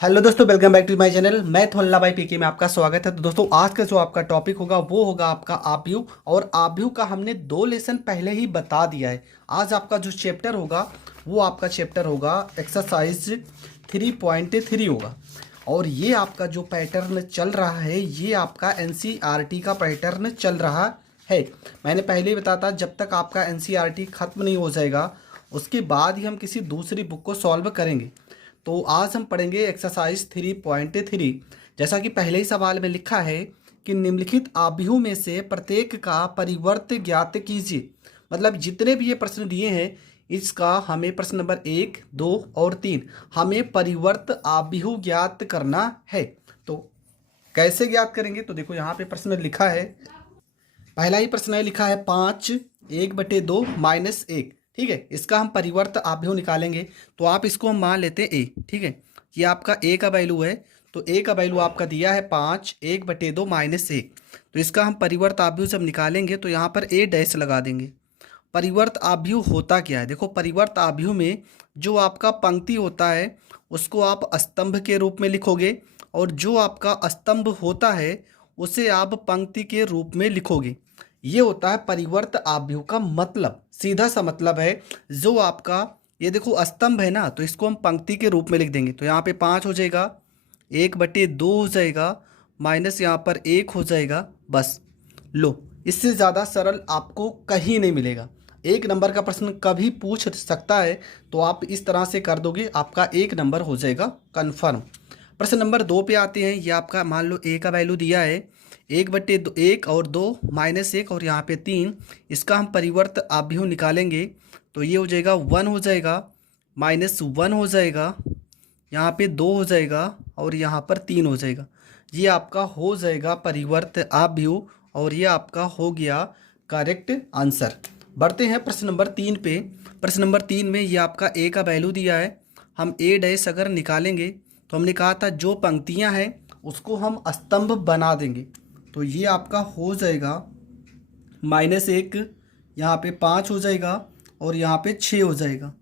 Hello दोस्तों, welcome back to my channel. मैं थोल्ला भाई पीके में आपका स्वागत है। तो दोस्तों, आज का जो आपका टॉपिक होगा वो होगा आपका आव्यूह। और आव्यूह का हमने 2 लेसन पहले ही बता दिया है। आज आपका जो चैप्टर होगा वो आपका चैप्टर होगा एक्सरसाइज 3.3 होगा। और ये आपका जो पैटर्न चल रहा है ये आपका एनसीईआरटी का पैटर्न चल रहा है। मैंने पहले ही बताया था, जब तक आपका एनसीईआरटी ख़त्म नहीं हो जाएगा उसके बाद ही हम किसी दूसरी बुक को सॉल्व करेंगे। तो आज हम पढ़ेंगे एक्सरसाइज 3.3। जैसा कि पहले ही सवाल में लिखा है कि निम्नलिखित आव्यूह में से प्रत्येक का परिवर्त ज्ञात कीजिए। मतलब जितने भी ये प्रश्न दिए हैं इसका हमें प्रश्न नंबर 1, 2 और 3 हमें परिवर्त आव्यूह ज्ञात करना है। तो कैसे ज्ञात करेंगे? तो देखो यहाँ पे प्रश्न लिखा है, पहला ही प्रश्न है, लिखा है 5 1/2 -1। ठीक है, इसका हम परिवर्त आव्यूह निकालेंगे। तो आप इसको हम मान लेते हैं ए। ठीक है, ये आपका ए का वैल्यू है। तो ए का वैल्यू आपका दिया है 5 1/2 -1। तो इसका हम परिवर्त आव्यूह जब निकालेंगे तो यहाँ पर ए डैश लगा देंगे। परिवर्त आव्यूह होता क्या है? देखो, परिवर्त आव्यूह में जो आपका पंक्ति होता है उसको आप स्तंभ के रूप में लिखोगे, और जो आपका स्तंभ होता है उसे आप पंक्ति के रूप में लिखोगे। ये होता है परिवर्त आव्यूह का मतलब। सीधा सा मतलब है, जो आपका ये देखो स्तंभ है ना, तो इसको हम पंक्ति के रूप में लिख देंगे। तो यहाँ पे 5 हो जाएगा, 1/2 हो जाएगा, माइनस यहाँ पर 1 हो जाएगा। बस लो, इससे ज़्यादा सरल आपको कहीं नहीं मिलेगा। 1 नंबर का प्रश्न कभी पूछ सकता है, तो आप इस तरह से कर दोगे, आपका 1 नंबर हो जाएगा कन्फर्म। प्रश्न नंबर 2 पे आते हैं। ये आपका मान लो ए का वैल्यू दिया है 1/2 1 और 2 -1 और यहाँ पे 3। इसका हम परिवर्त आव्यूह निकालेंगे तो ये हो जाएगा 1 हो जाएगा, -1 हो जाएगा, यहाँ पे 2 हो जाएगा और यहाँ पर 3 हो जाएगा। ये आपका हो जाएगा परिवर्त आव्यूह और ये आपका हो गया करेक्ट आंसर। बढ़ते हैं प्रश्न नंबर 3 पे। प्रश्न नंबर 3 में ये आपका ए का वैल्यू दिया है। हम ए डैश अगर निकालेंगे तो हमने कहा था जो पंक्तियां हैं उसको हम स्तंभ बना देंगे। तो ये आपका हो जाएगा -1, यहाँ पे 5 हो जाएगा और यहाँ पे 6 हो जाएगा।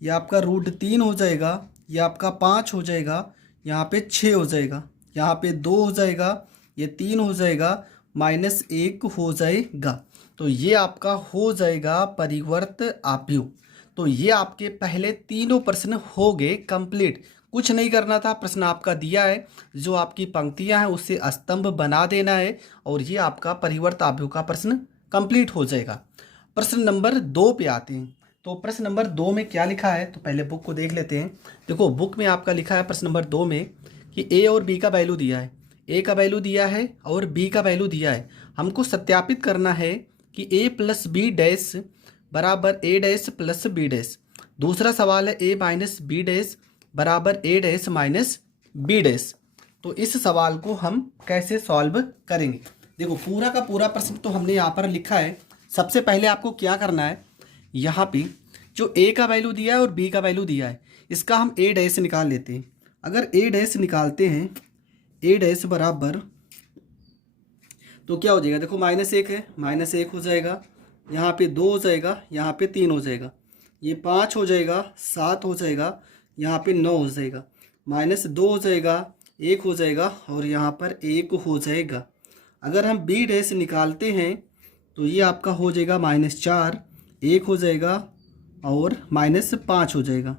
ये आपका √3 हो जाएगा, ये आपका 5 हो जाएगा, यहाँ पे 6 हो जाएगा, यहाँ पे 2 हो जाएगा, ये 3 हो जाएगा, -1 हो जाएगा। तो ये आपका हो जाएगा परिवर्त आव्यूह। तो ये आपके पहले तीनों प्रश्न हो गए कंप्लीट। कुछ नहीं करना था, प्रश्न आपका दिया है, जो आपकी पंक्तियां हैं उससे स्तंभ बना देना है और ये आपका परिवर्त आव्यूह का प्रश्न कंप्लीट हो जाएगा। प्रश्न नंबर 2 पे आते हैं। तो प्रश्न नंबर 2 में क्या लिखा है, तो पहले बुक को देख लेते हैं। देखो, बुक में आपका लिखा है प्रश्न नंबर 2 में कि ए और बी का वैल्यू दिया है। ए का वैल्यू दिया है और बी का वैल्यू दिया है। हमको सत्यापित करना है कि ए प्लस बी डैश बराबर ए डैश प्लस बी डैश। दूसरा सवाल है ए माइनस बी डैश बराबर ए डैश माइनस बी डैश। तो इस सवाल को हम कैसे सॉल्व करेंगे? देखो, पूरा का पूरा प्रश्न तो हमने यहाँ पर लिखा है। सबसे पहले आपको क्या करना है, यहाँ पे जो ए का वैल्यू दिया है और बी का वैल्यू दिया है इसका हम ए डैश निकाल लेते हैं। अगर ए डैश निकालते हैं, ए डैश बराबर, तो क्या हो जाएगा? देखो, -1 है, -1 हो जाएगा, यहाँ पे 2 हो जाएगा, यहाँ पे 3 हो जाएगा, ये 5 हो जाएगा, 7 हो जाएगा, यहाँ पे 9 हो जाएगा, -2 हो जाएगा, 1 हो जाएगा और यहाँ पर 1 हो जाएगा। अगर हम बी डैश निकालते हैं तो ये आपका हो जाएगा -4, 1 हो जाएगा और -5 हो जाएगा,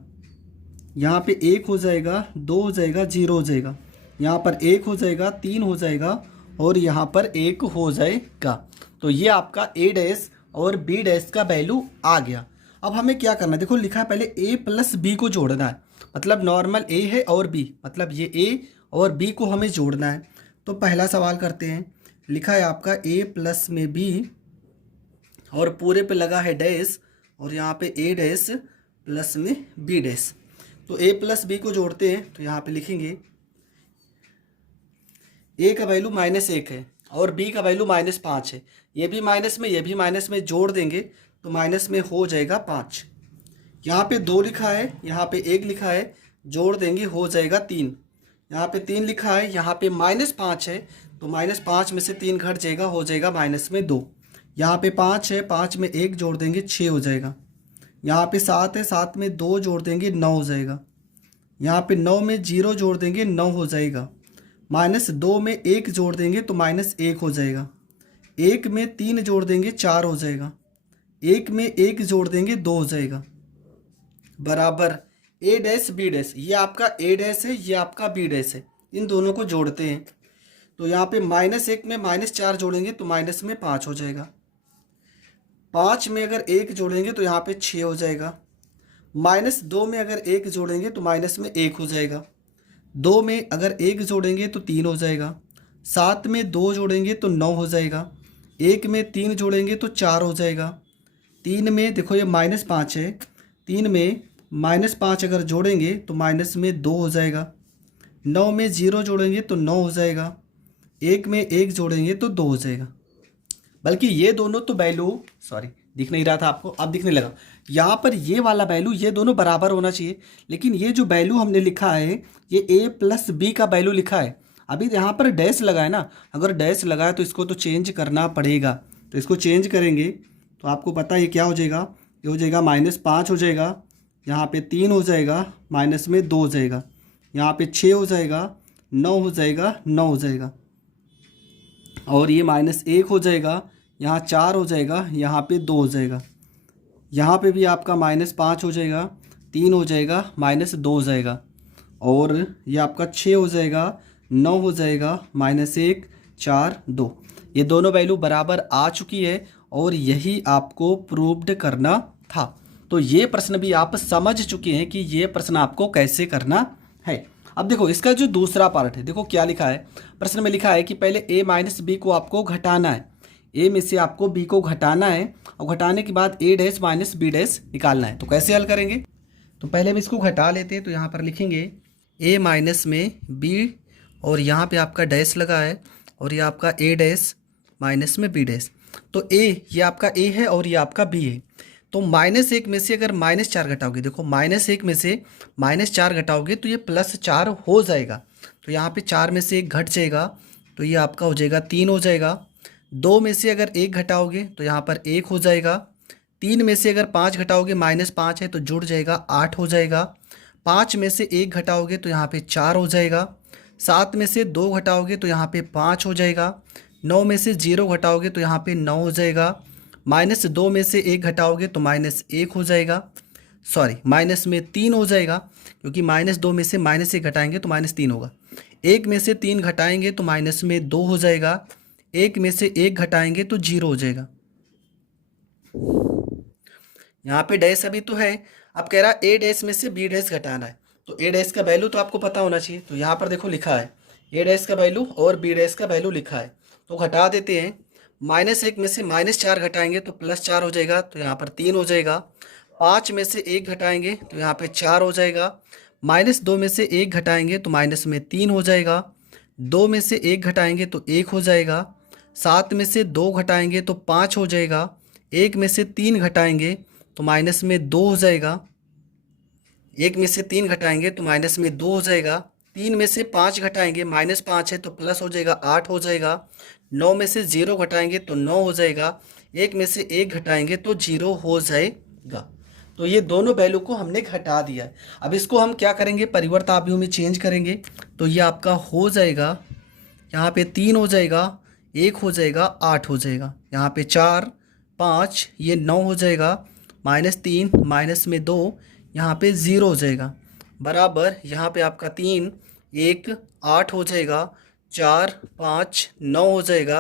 यहाँ पे 1 हो जाएगा, 2 हो जाएगा, 0 हो जाएगा, यहाँ पर 1 हो जाएगा, 3 हो जाएगा और यहाँ पर 1 हो जाएगा। तो ये आपका ए डैश और बी डैश का वैल्यू आ गया। अब हमें क्या करना है? देखो, लिखा है पहले ए प्लस बी को जोड़ना है। मतलब नॉर्मल ए है और बी, मतलब ये ए और बी को हमें जोड़ना है। तो पहला सवाल करते हैं। लिखा है आपका ए प्लस में बी और पूरे पे लगा है डैश और यहाँ पे ए डैश प्लस में बी डैश। तो ए प्लस बी को जोड़ते हैं तो यहाँ पे लिखेंगे ए का वैल्यू -1 है और बी का वैल्यू -5 है। ये भी माइनस में, ये भी माइनस में, जोड़ देंगे तो माइनस में हो जाएगा 5। यहाँ पे 2 लिखा है, यहाँ पे 1 लिखा है, जोड़ देंगे हो जाएगा 3। यहाँ पे 3 लिखा है, यहाँ पे -5 है, तो -5 में से 3 घट जाएगा, हो जाएगा -2। यहाँ पे 5 है, 5 में 1 जोड़ देंगे 6 हो जाएगा। यहाँ पे 7 है, 7 में 2 जोड़ देंगे 9 हो जाएगा। यहाँ पे 9 में 0 जोड़ देंगे 9 हो जाएगा। -2 में 1 जोड़ देंगे तो -1 हो जाएगा। 1 में 3 जोड़ देंगे 4 हो जाएगा। 1 में 1 जोड़ देंगे 2 हो जाएगा। बराबर ए डैश बी डैश, ये आपका ए डैश है, ये आपका बी डैश है, इन दोनों को जोड़ते हैं। तो यहाँ पे -1 में -4 जोड़ेंगे तो माइनस में 5 हो जाएगा। 5 में अगर 1 जोड़ेंगे तो यहाँ पे 6 हो जाएगा। -2 में अगर 1 जोड़ेंगे तो माइनस में 1 हो जाएगा। 2 में अगर 1 जोड़ेंगे तो 3 हो जाएगा। 7 में 2 जोड़ेंगे तो 9 हो जाएगा। 1 में 3 जोड़ेंगे तो 4 हो जाएगा। 3 में देखो ये -5 है, 3 में -5 अगर जोड़ेंगे तो माइनस में 2 हो जाएगा। 9 में 0 जोड़ेंगे तो 9 हो जाएगा। 1 में 1 जोड़ेंगे तो 2 हो जाएगा। बल्कि ये दोनों तो वैल्यू, सॉरी दिख नहीं रहा था आपको, अब दिखने लगा। यहाँ पर ये वाला वैल्यू, ये दोनों बराबर होना चाहिए, लेकिन ये जो वैल्यू हमने लिखा है ये a प्लस बी का वैल्यू लिखा है। अभी यहाँ पर डैश लगा है ना, अगर डैश लगा है तो इसको तो चेंज करना पड़ेगा। तो इसको चेंज करेंगे तो आपको पता है ये क्या हो जाएगा, ये हो जाएगा -5 हो जाएगा, यहाँ पे 3 हो जाएगा, माइनस में 2 हो जाएगा, यहाँ पे 6 हो जाएगा, 9 हो जाएगा, 9 हो जाएगा, और ये -1 हो जाएगा, यहाँ 4 हो जाएगा, यहाँ पे 2 हो जाएगा, यहाँ पे भी आपका -5 हो जाएगा, 3 हो जाएगा, -2 हो जाएगा, और ये आपका 6 हो जाएगा, 9 हो जाएगा, -1, 4, 2। ये दोनों वैल्यू बराबर आ चुकी है और यही आपको प्रूव्ड करना था। तो ये प्रश्न भी आप समझ चुके हैं कि ये प्रश्न आपको कैसे करना है। अब देखो इसका जो दूसरा पार्ट है, देखो क्या लिखा है प्रश्न में। लिखा है कि पहले a माइनस बी को आपको घटाना है, a में से आपको b को घटाना है, और घटाने के बाद a dash minus B dash निकालना है। तो कैसे हल करेंगे, तो पहले हम इसको घटा लेते हैं। तो यहाँ पर लिखेंगे a माइनस में b, और यहाँ पे आपका डैश लगा है, और ये आपका a डैश माइनस में b डैश। तो a ये आपका a है और ये आपका b है। तो -1 में से अगर -4 घटाओगे, देखो -1 में से -4 घटाओगे तो ये +4 हो जाएगा। तो यहाँ पे 4 में से 1 घट जाएगा, तो ये आपका हो जाएगा 3 हो जाएगा। 2 में से अगर 1 घटाओगे तो यहाँ पर 1 हो जाएगा। 3 में से अगर 5 घटाओगे, -5 है तो जुड़ जाएगा, 8 हो जाएगा। 5 में से 1 घटाओगे तो यहाँ पे 4 हो जाएगा। 7 में से 2 घटाओगे तो यहाँ पे 5 हो जाएगा। 9 में से 0 घटाओगे तो यहाँ पे 9 हो जाएगा। -2 में से 1 घटाओगे तो -1 हो जाएगा, सॉरी माइनस में 3 हो जाएगा, क्योंकि -2 में से -1 घटाएंगे तो -3 होगा। 1 में से 3 घटाएंगे तो माइनस में 2 हो जाएगा। 1 में से 1 घटाएंगे तो 0 हो जाएगा। यहाँ पे डैश अभी तो है, अब कह रहा है a डैश में से b डैश घटाना है। तो a डैश का वैल्यू तो आपको पता होना चाहिए। तो यहाँ पर देखो लिखा है a डैश का वैल्यू और b डैश का वैल्यू लिखा है, तो घटा देते हैं। -1 में से -4 घटाएंगे तो +4 हो जाएगा, तो यहाँ पर 3 हो जाएगा। 5 में से 1 घटाएंगे तो यहाँ पे 4 हो जाएगा। -2 में से 1 घटाएंगे तो माइनस में 3 हो जाएगा। 2 में से 1 घटाएंगे तो 1 हो जाएगा। 7 में से 2 घटाएंगे तो 5 हो जाएगा। 1 में से 3 घटाएंगे तो माइनस में 2 हो जाएगा। 1 में से 3 घटाएंगे तो माइनस में 2 हो जाएगा। 3 में से 5 घटाएंगे, -5 है तो प्लस हो जाएगा, 8 हो जाएगा। 9 में से 0 घटाएंगे तो 9 हो जाएगा। 1 में से 1 घटाएंगे तो 0 हो जाएगा। तो ये दोनों वैल्यू को हमने घटा दिया है। अब इसको हम क्या करेंगे, परिवर्त आव्यूह में चेंज करेंगे। तो ये आपका हो जाएगा, यहाँ पे 3 हो जाएगा, 1 हो जाएगा, 8 हो जाएगा। यहाँ पे 4, 5, ये 9 हो जाएगा, -3, माइनस में 2, यहाँ पे 0 हो जाएगा। बराबर यहाँ पे आपका 3, 1, 8 हो जाएगा, 4, 5, 9 हो जाएगा,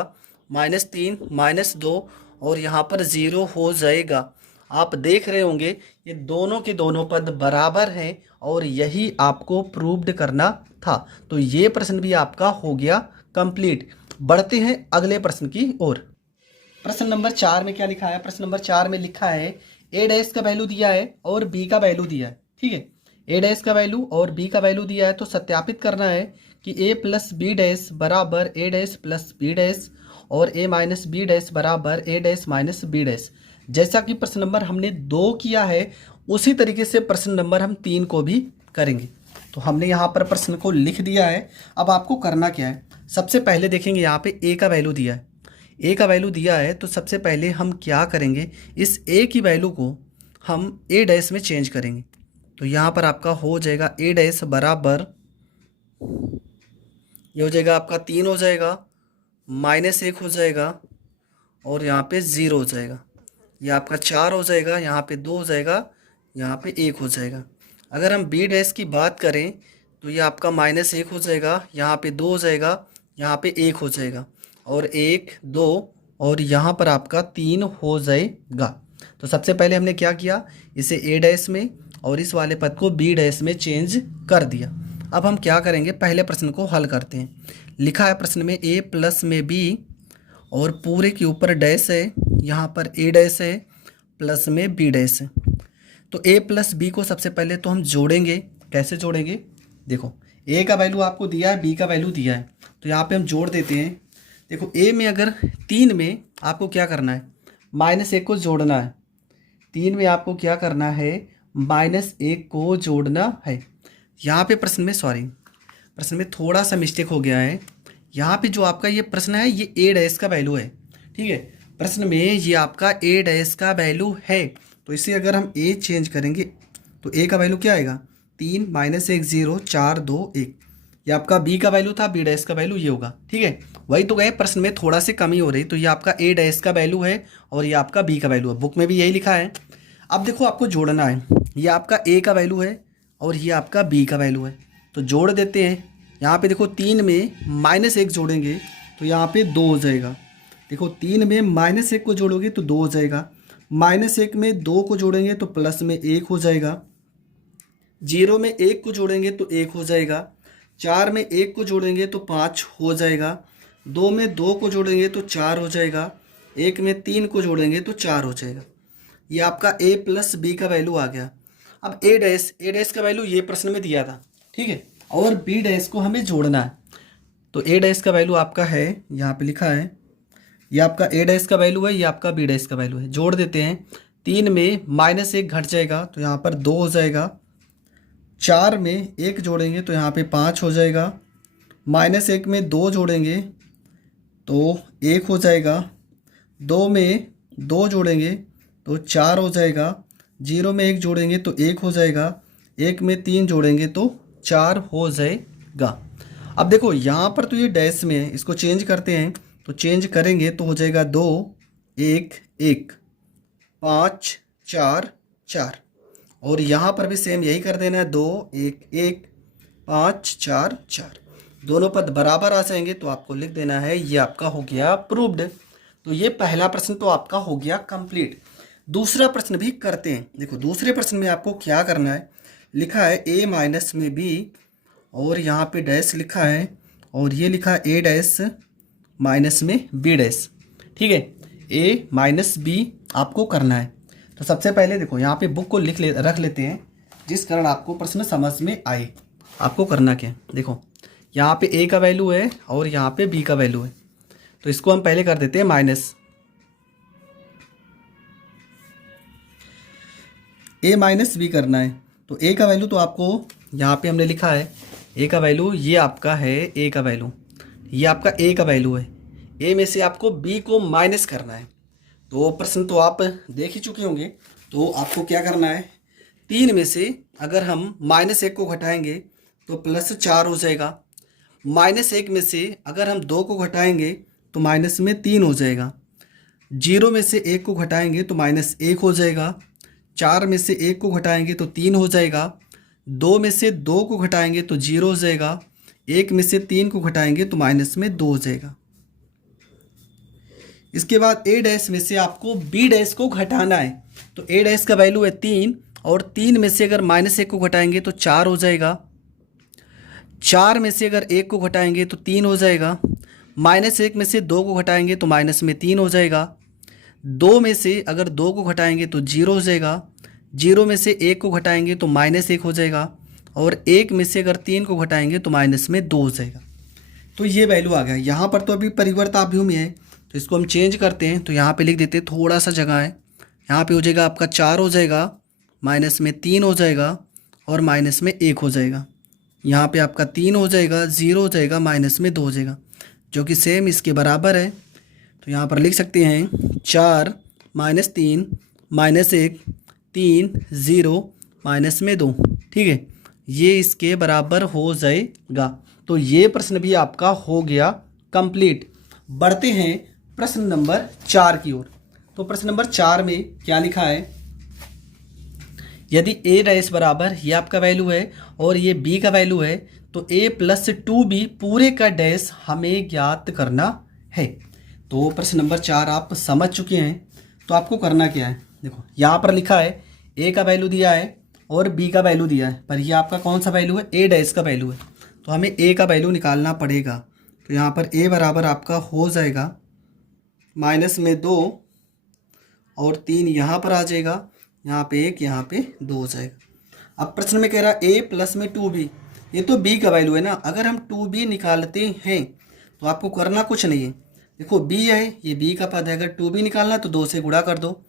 -3, -2, और यहाँ पर 0 हो जाएगा। आप देख रहे होंगे ये दोनों के दोनों पद बराबर हैं और यही आपको प्रूव्ड करना था। तो ये प्रश्न भी आपका हो गया कंप्लीट। बढ़ते हैं अगले प्रश्न की ओर। प्रश्न नंबर 4 में क्या लिखा है, प्रश्न नंबर 4 में लिखा है a डैश का वैल्यू दिया है और b का वैल्यू दिया है। ठीक है, a डैश का वैल्यू और b का वैल्यू दिया है, तो सत्यापित करना है कि a प्लस बी डैश बराबर a dash plus B dash और a माइनस बी डैश बराबर a dash minus B dash. जैसा कि प्रश्न नंबर हमने 2 किया है उसी तरीके से प्रश्न नंबर हम 3 को भी करेंगे। तो हमने यहाँ पर प्रश्न को लिख दिया है। अब आपको करना क्या है, सबसे पहले देखेंगे यहाँ पे a का वैल्यू दिया है, a का वैल्यू दिया है, तो सबसे पहले हम क्या करेंगे, इस a की वैल्यू को हम a डैश में चेंज करेंगे। तो यहाँ पर आपका हो जाएगा ए डैश बराबर, ये हो जाएगा आपका 3 हो जाएगा, -1 हो जाएगा और यहाँ पे 0 हो जाएगा। ये आपका 4 हो जाएगा, यहाँ पे 2 हो जाएगा, यहाँ पे 1 हो जाएगा। अगर हम बी डैश की बात करें तो ये आपका -1 हो जाएगा, यहाँ पे 2 हो जाएगा, यहाँ पे 1 हो जाएगा और 1 2 और यहाँ पर आपका 3 हो जाएगा। तो सबसे पहले हमने क्या किया, इसे ए डैश में और इस वाले पद को बी डैश में चेंज कर दिया। अब हम क्या करेंगे, पहले प्रश्न को हल करते हैं। लिखा है प्रश्न में ए प्लस में बी और पूरे के ऊपर डैश है, यहाँ पर ए डैश है, प्लस में बी डैश है। तो ए प्लस बी को सबसे पहले तो हम जोड़ेंगे। कैसे जोड़ेंगे, देखो ए का वैल्यू आपको दिया है, बी का वैल्यू दिया है, तो यहाँ पे हम जोड़ देते हैं। देखो ए में अगर 3 में आपको क्या करना है, -1 को जोड़ना है। 3 में आपको क्या करना है, -1 को जोड़ना है। यहाँ पे प्रश्न में थोड़ा सा मिस्टेक हो गया है। यहाँ पे जो आपका ये प्रश्न है ये ए डैश का वैल्यू है, ठीक है। प्रश्न में ये आपका ए डैश का वैल्यू है, तो इसे अगर हम ए चेंज करेंगे तो ए का वैल्यू क्या आएगा, 3 -1 0 4 2 1। ये आपका बी का वैल्यू था, बी डैश का वैल्यू ये होगा, ठीक है। वही तो गए, प्रश्न में थोड़ा सी कमी हो रही, तो ये आपका ए डैश का वैल्यू है और ये आपका बी का वैल्यू है, बुक में भी यही लिखा है। अब देखो आपको जोड़ना है, ये आपका ए का वैल्यू है और ये आपका बी का वैल्यू है, तो जोड़ देते हैं। यहाँ पे देखो 3 में -1 जोड़ेंगे तो यहाँ पे 2 हो जाएगा। देखो 3 में -1 को जोड़ोगे तो 2 हो जाएगा, -1 में 2 को जोड़ेंगे तो प्लस में 1 हो जाएगा, 0 में 1 को जोड़ेंगे तो 1 हो जाएगा, 4 में 1 को जोड़ेंगे तो 5 हो जाएगा, 2 में 2 को जोड़ेंगे तो 4 हो जाएगा, 1 में 3 को जोड़ेंगे तो 4 हो जाएगा। ये आपका ए प्लस बी का वैल्यू आ गया। अब ए डैश का वैल्यू ये प्रश्न में दिया था, ठीक है, और बी डैश को हमें जोड़ना है। तो ए डैश का वैल्यू आपका है, यहाँ पे लिखा है, ये आपका ए डैश का वैल्यू है, ये आपका बी डैश का वैल्यू है। जोड़ देते हैं, 3 में -1 घट जाएगा तो यहाँ पर 2 हो जाएगा, 4 में 1 जोड़ेंगे तो यहाँ पे 5 हो जाएगा, -1 में 2 जोड़ेंगे तो 1 हो जाएगा, 2 में 2 जोड़ेंगे तो 4 हो जाएगा, 0 में 1 जोड़ेंगे तो 1 हो जाएगा, 1 में 3 जोड़ेंगे तो 4 हो जाएगा। अब देखो यहाँ पर तो ये डैश में है, इसको चेंज करते हैं, तो चेंज करेंगे तो हो जाएगा 2 1 1 5 4 4 और यहाँ पर भी सेम यही कर देना है, 2 1 1 5 4 4। दोनों पद बराबर आ जाएंगे तो आपको लिख देना है, ये आपका हो गया प्रूव्ड। तो ये पहला प्रश्न तो आपका हो गया कंप्लीट। दूसरा प्रश्न भी करते हैं। देखो दूसरे प्रश्न में आपको क्या करना है, लिखा है ए माइनस में बी और यहाँ पे डैश लिखा है और ये लिखा है ए डैश माइनस में बी डैश, ठीक है। ए माइनस बी आपको करना है। तो सबसे पहले देखो यहाँ पे बुक को रख लेते हैं, जिस कारण आपको प्रश्न समझ में आए। आपको करना क्या है, देखो यहाँ पे ए का वैल्यू है और यहाँ पे बी का वैल्यू है, तो इसको हम पहले कर देते हैं माइनस। ए माइनस बी करना है, तो ए का वैल्यू तो आपको यहाँ पे हमने लिखा है, ए का वैल्यू ये आपका है, ए का वैल्यू ये आपका ए का वैल्यू है। ए में से आपको बी को माइनस करना है। तो प्रश्न तो आप देख ही चुके होंगे, तो आपको क्या करना है, 3 में से अगर हम -1 को घटाएंगे तो +4 हो जाएगा, -1 में से अगर हम 2 को घटाएंगे तो माइनस में 3 हो जाएगा, 0 में से 1 को घटाएंगे तो -1 हो जाएगा, 4 में से 1 को घटाएंगे तो 3 हो जाएगा, 2 में से 2 को घटाएंगे तो 0 हो जाएगा, 1 में से 3 को घटाएंगे तो माइनस में 2 हो जाएगा। इसके बाद ए डैश में से आपको बी डैश को घटाना है। तो ए डैश का वैल्यू है 3 और 3 में से अगर -1 को घटाएंगे तो 4 हो जाएगा, 4 में से अगर 1 को घटाएंगे तो 3 हो जाएगा, -1 में से 2 को घटाएंगे तो माइनस में 3 हो जाएगा, 2 में से अगर 2 को घटाएंगे तो 0 हो जाएगा, 0 में से 1 को घटाएंगे तो -1 हो जाएगा और 1 में से अगर 3 को घटाएंगे तो माइनस में 2 हो जाएगा। तो ये वैल्यू आ गया। यहाँ पर तो अभी परिवर्ताभ्यू में है, तो इसको हम चेंज करते हैं। तो यहाँ पे लिख देते हैं, थोड़ा सा जगह है, यहाँ पे हो जाएगा आपका 4 हो जाएगा, माइनस में 3 हो जाएगा और माइनस में 1 हो जाएगा। यहाँ पे आपका 3 हो जाएगा, 0 हो जाएगा, माइनस में 2 हो जाएगा, जो कि सेम इसके बराबर है। तो यहाँ पर लिख सकते हैं 4 -3 -1 3 0 माइनस में 2, ठीक है, ये इसके बराबर हो जाएगा। तो ये प्रश्न भी आपका हो गया कंप्लीट। बढ़ते हैं प्रश्न नंबर 4 की ओर। तो प्रश्न नंबर 4 में क्या लिखा है, यदि ए डैश बराबर ये आपका वैल्यू है और ये बी का वैल्यू है तो ए प्लस 2b पूरे का डैश हमें ज्ञात करना है। तो प्रश्न नंबर 4 आप समझ चुके हैं। तो आपको करना क्या है, देखो यहाँ पर लिखा है ए का वैल्यू दिया है और बी का वैल्यू दिया है, पर ये आपका कौन सा वैल्यू है, ए डैश का वैल्यू है। तो हमें ए का वैल्यू निकालना पड़ेगा। तो यहाँ पर ए बराबर आपका हो जाएगा माइनस में 2 और 3 यहाँ पर आ जाएगा, यहाँ पे 1 यहाँ पे 2 हो जाएगा। अब प्रश्न में कह रहा है a प्लस में 2b, ये तो b का वैल्यू है ना। अगर हम 2b निकालते हैं तो आपको करना कुछ नहीं है, देखो b है, ये b का पद है, अगर 2b निकालना है तो 2 से गुणा कर दो।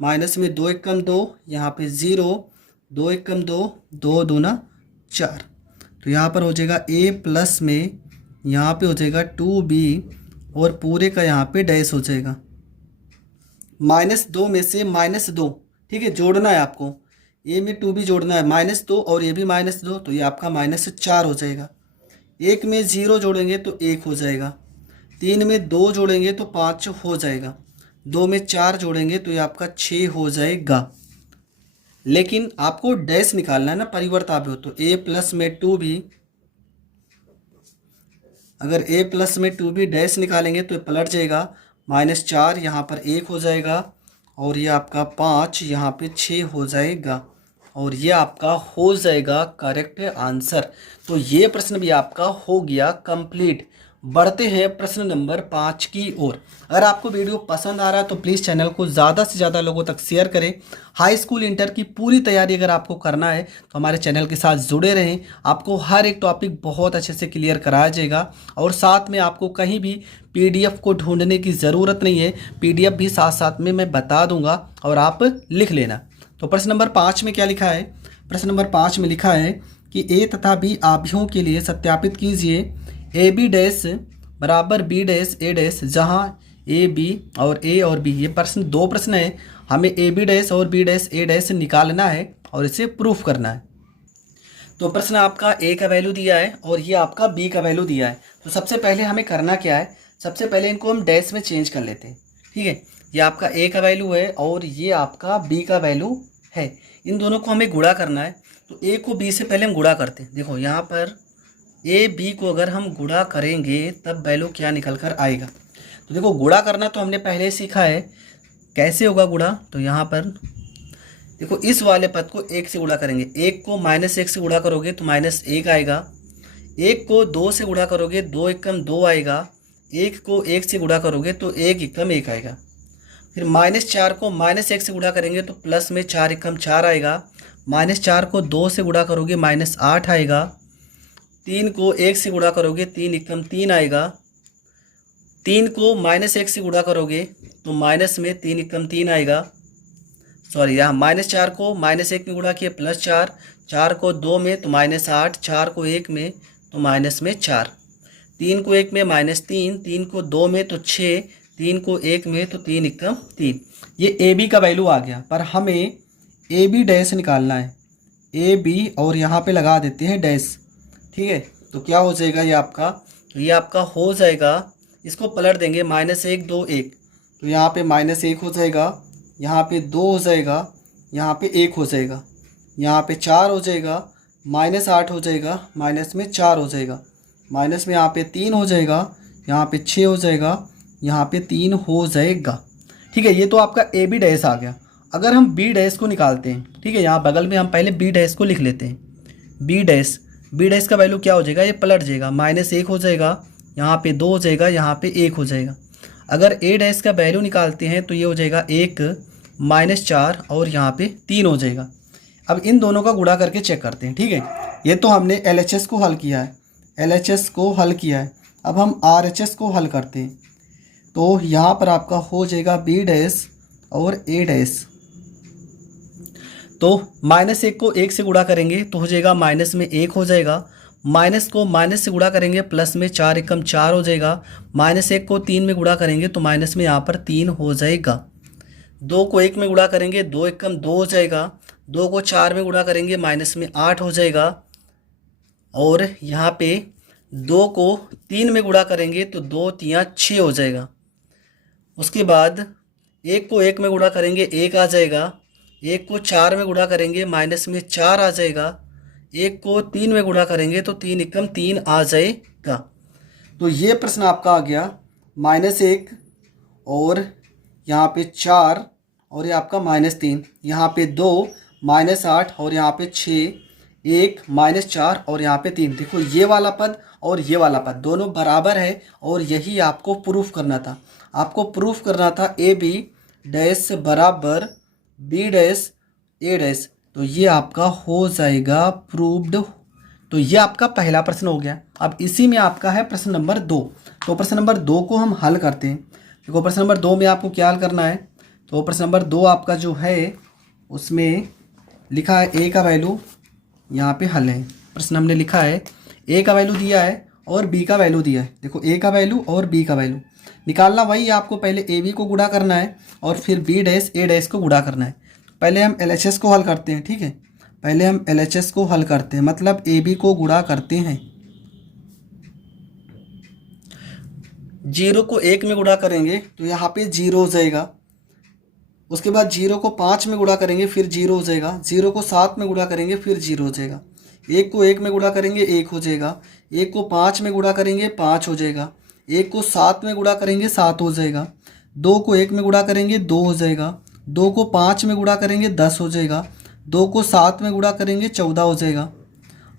माइनस में 2 एकम 2, यहाँ पे 0, 2 एकम 2, 2 दूना 4। तो यहाँ पर हो जाएगा a प्लस में, यहाँ पे हो जाएगा 2b और पूरे का यहाँ पे डैश हो जाएगा। -2 में से -2, ठीक है, जोड़ना है आपको, ए में 2b जोड़ना है, -2 और ये भी -2, तो ये आपका -4 हो जाएगा। 1 में 0 जोड़ेंगे तो 1 हो जाएगा, 3 में 2 जोड़ेंगे तो 5 हो जाएगा, 2 में 4 जोड़ेंगे तो ये आपका 6 हो जाएगा। लेकिन आपको डैश निकालना है ना, परिवर्ताव्य हो, तो a प्लस में 2b, अगर a प्लस में 2b डैश निकालेंगे तो ये पलट जाएगा, -4 यहाँ पर 1 हो जाएगा और ये आपका 5 यहाँ पे 6 हो जाएगा और ये आपका हो जाएगा करेक्ट आंसर। तो ये प्रश्न भी आपका हो गया कंप्लीट। बढ़ते हैं प्रश्न नंबर 5 की ओर। अगर आपको वीडियो पसंद आ रहा है तो प्लीज़ चैनल को ज़्यादा से ज़्यादा लोगों तक शेयर करें। हाई स्कूल इंटर की पूरी तैयारी अगर आपको करना है तो हमारे चैनल के साथ जुड़े रहें, आपको हर एक टॉपिक बहुत अच्छे से क्लियर कराया जाएगा और साथ में आपको कहीं भी PDF को ढूंढने की ज़रूरत नहीं है, PDF भी साथ साथ में मैं बता दूंगा और आप लिख लेना। तो प्रश्न नंबर 5 में क्या लिखा है, प्रश्न नंबर 5 में लिखा है कि ए तथा बी आव्यूहों के लिए सत्यापित कीजिए ए बी डैश बराबर बी डैश ए डैश, जहाँ ए बी और ए और बी, ये प्रश्न 2 प्रश्न है, हमें ए बी डैश और बी डैश ए डैश निकालना है और इसे प्रूफ करना है। तो प्रश्न आपका ए का वैल्यू दिया है और ये आपका बी का वैल्यू दिया है। तो सबसे पहले हमें करना क्या है, सबसे पहले इनको हम डैश में चेंज कर लेते हैं, ठीक है। ये आपका ए का वैल्यू है और ये आपका बी का वैल्यू है, इन दोनों को हमें गुणा करना है। तो ए को बी से पहले हम गुणा करते हैं। देखो यहाँ पर ए बी को अगर हम गुणा करेंगे तब वैल्यू क्या निकल कर आएगा। तो देखो गुणा करना तो हमने पहले सीखा है, कैसे होगा गुणा। तो यहाँ पर देखो इस वाले पद को 1 से गुणा करेंगे, 1 को -1 से गुणा करोगे तो -1 आएगा, 1 को 2 से गुणा करोगे 2 एकम 2 आएगा, 1 को 1 से गुणा करोगे तो 1 एकम 1 आएगा। फिर -4 को -1 से गुणा करेंगे तो प्लस में 4 एकम 4 आएगा, -4 को 2 से गुणा करोगे -8 आएगा, 3 को 1 से गुणा करोगे 3 एकम 3 आएगा, 3 को -1 से गुणा करोगे तो माइनस में 3 एकम 3 आएगा, सॉरी यहाँ -4 को -1 में गुणा किया +4, 4 को 2 में तो -8, 4 को 1 में तो माइनस में 4, 3 को 1 में -3, 3 को 2 में तो 6, 3 को 1 में तो 3 एकम 3। ये ए बी का वैल्यू आ गया, पर हमें ए बी डैश निकालना है, ए बी और यहाँ पे लगा देते हैं डैश, ठीक है। तो क्या हो जाएगा ये आपका, तो ये आपका हो जाएगा, इसको पलट देंगे -1 2 1, तो यहाँ पे -1 हो जाएगा, यहाँ पे 2 हो जाएगा, यहाँ पे 1 हो जाएगा, यहाँ पे 4 हो जाएगा, -8 हो जाएगा, माइनस में 4 हो जाएगा, माइनस में यहाँ पे 3 हो जाएगा, यहाँ पे 6 हो जाएगा, यहाँ पे 3 हो जाएगा, ठीक है। ये तो आपका ए बी डैश आ गया। अगर हम बी डैश को निकालते हैं, ठीक है, यहाँ बगल में हम पहले बी डैश को लिख लेते हैं, बी डैश का वैल्यू क्या हो जाएगा, ये पलट जाएगा, -1 हो जाएगा, यहाँ पे 2 हो जाएगा, यहाँ पे 1 हो जाएगा। अगर ए डैश का वैल्यू निकालते हैं तो ये हो जाएगा 1 -4 और यहाँ पे 3 हो जाएगा। अब इन दोनों का गुणा करके चेक करते हैं, ठीक है। ये तो हमने LHS को हल किया है, LHS को हल किया है, अब हम RHS को हल करते हैं। तो यहाँ पर आपका हो जाएगा बी डैश और ए डैश, तो -1 को 1 से गुणा करेंगे तो हो जाएगा माइनस में 1 हो जाएगा, माइनस को माइनस से गुणा करेंगे प्लस में 4 एकम 4 हो जाएगा, -1 को 3 में गुणा करेंगे तो माइनस में यहाँ पर 3 हो जाएगा, 2 को 1 में गुणा करेंगे 2 एकम 2 हो जाएगा, 2 को 4 में गुणा करेंगे माइनस में 8 हो जाएगा। और यहाँ पे 2 को 3 में गुणा करेंगे तो 2 तियाँ 6 हो जाएगा। उसके बाद 1 को 1 में गुणा करेंगे 1 आ जाएगा। 1 को 4 में गुणा करेंगे माइनस में 4 आ जाएगा। 1 को 3 में गुणा करेंगे तो 3 एकम 3 आ जाएगा। तो ये प्रश्न आपका आ गया -1 और यहाँ पे 4 और ये आपका -3, यहाँ पे 2 -8 और यहाँ पे 6, 1 -4 और यहाँ पे 3। देखो ये वाला पद और ये वाला पद दोनों बराबर है और यही आपको प्रूफ करना था। आपको प्रूफ करना था AB डैश बराबर B डैश A डैश। तो ये आपका हो जाएगा प्रूव्ड। तो ये आपका पहला प्रश्न हो गया। अब इसी में आपका है प्रश्न नंबर 2। तो प्रश्न नंबर 2 को हम हल करते हैं। देखो प्रश्न नंबर 2 में आपको क्या हल करना है। तो प्रश्न नंबर 2 आपका जो है उसमें लिखा है A का वैल्यू, यहाँ पे हल है। प्रश्न हमने लिखा है A का वैल्यू दिया है और B का वैल्यू दिया है। देखो A का वैल्यू और B का वैल्यू निकालना वही, आपको पहले AB को गुणा करना है और फिर B डैश A डैश को गुणा करना है। पहले हम LHS को हल करते हैं, ठीक है। पहले हम LHS को हल करते हैं, मतलब AB को गुणा करते हैं। 0 को 1 में गुणा करेंगे तो यहाँ पे 0 हो जाएगा। उसके बाद 0 को 5 में गुणा करेंगे फिर 0 हो जाएगा। 0 को 7 में गुणा करेंगे फिर 0 हो जाएगा। 1 को 1 में गुणा करेंगे 1 हो जाएगा। 1 को 5 में गुणा करेंगे 5 हो जाएगा। 1 को 7 में गुणा करेंगे 7 हो जाएगा। 2 को 1 में गुणा करेंगे 2 हो जाएगा। 2 को 5 में गुणा करेंगे 10 हो जाएगा। 2 को 7 में गुणा करेंगे 14 हो जाएगा।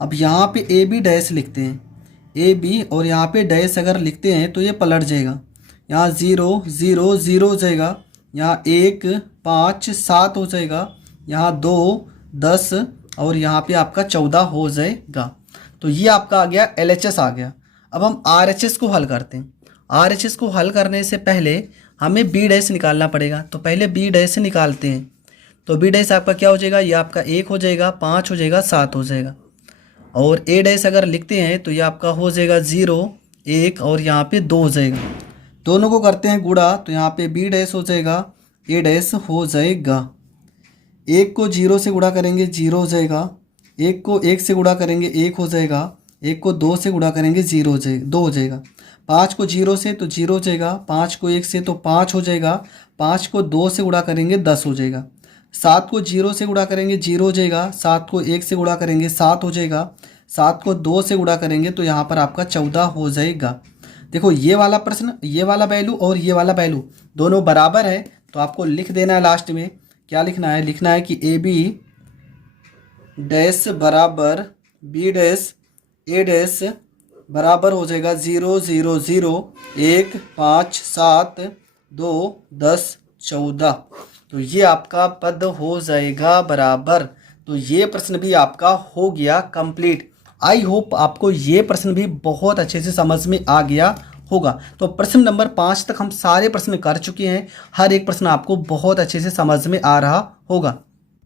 अब यहाँ पे AB डैश लिखते हैं, AB और यहाँ पे डैश अगर लिखते हैं तो ये पलट जाएगा। यहाँ 0 0 0 हो जाएगा। यहाँ 1 5 7 हो जाएगा। यहाँ 2 10 और यहाँ पे आपका 14 हो जाएगा। तो ये आपका आ गया LHS आ गया। अब हम RHS को हल करते हैं। RHS को हल करने से पहले हमें B डैश निकालना पड़ेगा। तो पहले B डैश से निकालते हैं। तो B डैश आपका क्या हो जाएगा, ये आपका 1 हो जाएगा, 5 हो जाएगा, 7 हो जाएगा। और A डैश अगर लिखते हैं तो ये आपका हो जाएगा 0 1 और यहाँ पे 2 हो जाएगा। दोनों को करते हैं गुणा तो यहाँ पे B डैश हो जाएगा, A डैश हो जाएगा। 1 को 0 से गुणा करेंगे 0 हो जाएगा। 1 को 1 से गुणा करेंगे 1 हो जाएगा। 1 को 2 से गुणा करेंगे 0 हो जाएगा, 2 हो जाएगा। 5 को 0 से तो 0 हो जाएगा। 5 को 1 से तो 5 हो जाएगा। 5 को 2 से गुणा करेंगे 10 हो जाएगा। 7 को 0 से गुणा करेंगे 0 हो जाएगा। 7 को 1 से गुणा करेंगे 7 हो जाएगा। 7 को 2 से गुणा करेंगे तो यहाँ पर आपका 14 हो जाएगा। देखो ये वाला प्रश्न, ये वाला वैल्यू और ये वाला वैल्यू दोनों बराबर है। तो आपको लिख देना है लास्ट में, क्या लिखना है, लिखना है कि AB डैश बराबर B डैश A डैश बराबर हो जाएगा 0 0 0 1 5 7 2 10 14। तो ये आपका पद हो जाएगा बराबर। तो ये प्रश्न भी आपका हो गया कंप्लीट। आई होप आपको ये प्रश्न भी बहुत अच्छे से समझ में आ गया होगा। तो प्रश्न नंबर 5 तक हम सारे प्रश्न कर चुके हैं। हर एक प्रश्न आपको बहुत अच्छे से समझ में आ रहा होगा।